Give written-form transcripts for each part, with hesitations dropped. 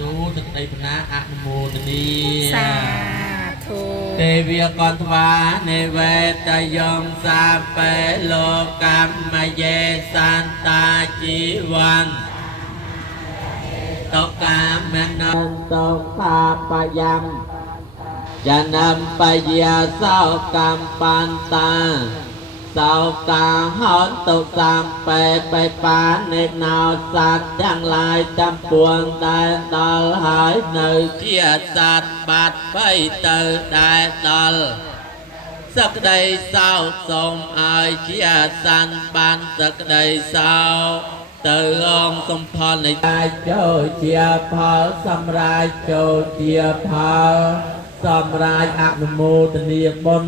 ดูตึกในพนะอนุโมทนีสาธุเทวีกรทวาในเวทยมสาเปโลกรรมเยสันตาจีวันตกามมนันตกภาปยังจะนำไปยาเศร้ากรรมปันตาเศร้ากาหอนตกสามไปปาในนาวสัตว์ทั้งหลายจำปวงได้ตลหายในเกียรติสัตว์บัดไปเตอได้ตลสักใดเศร้าสมอายเชียสันบันสักใดเศร้าเตอองสมพรในใจโจเชียพอสำรายโจเชียพอสำรายอนุโมทนีบน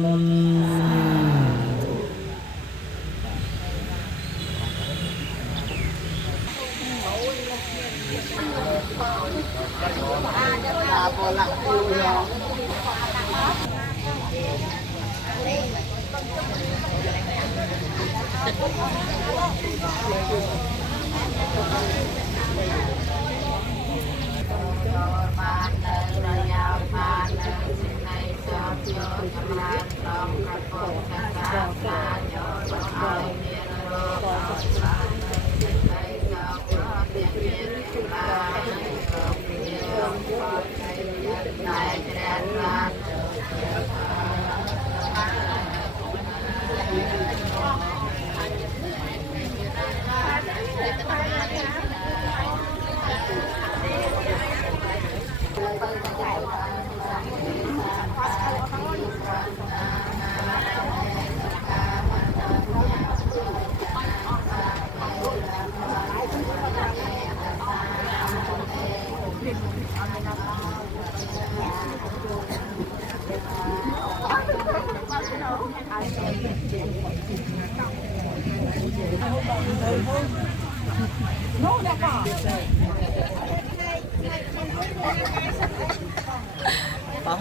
ป๋อง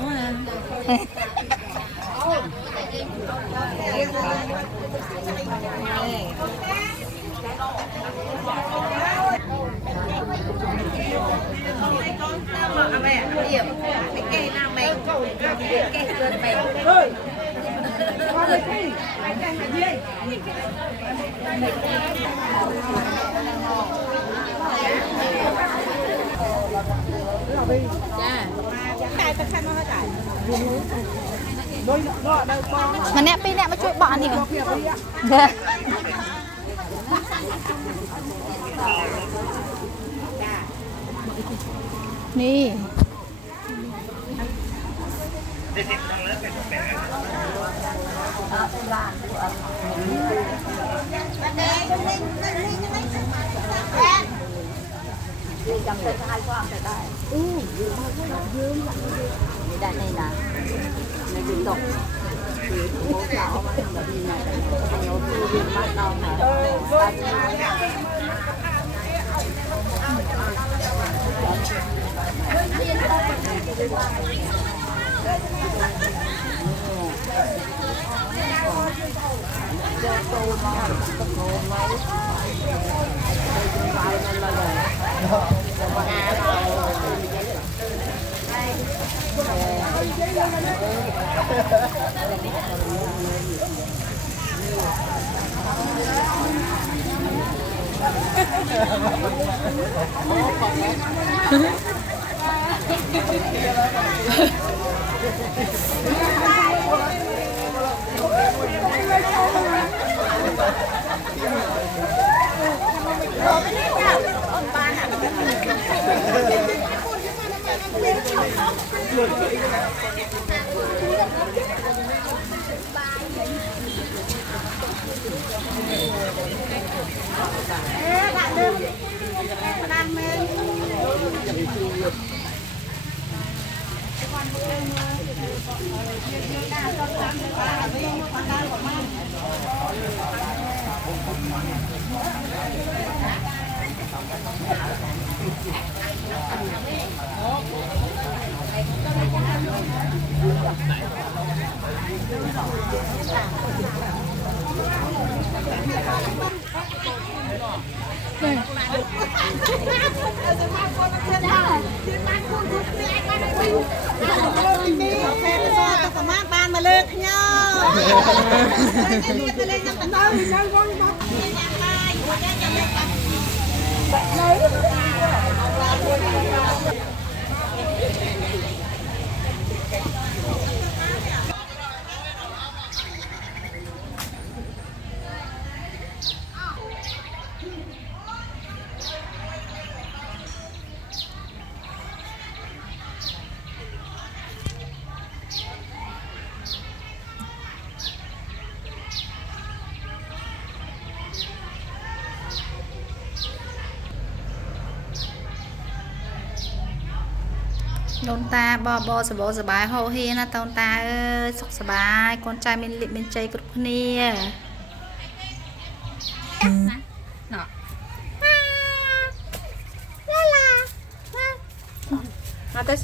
อ่ะแม่เดี๋ยวไอ้แก่น้ำแม่แก่เกินไปมันเนี่ยปีเนี่ยมาช่วยบ้านนี่นี่จำเป็นให้กว้างได้ไม่ได้ในนะในดินตกคือโมเช้ามาทำแบบนี้ไงเดี๋ยวคือดินบ้านเราได้ แค่ก็ต้องสามารถบานมาเลิกเนาะ โดนตาบอสบายโฮเฮนะตอนตาเอ้ยสุขสบายคนใจเป็นลิบเป็นใจกรุบเนี่ยเนาะลาลามาเตส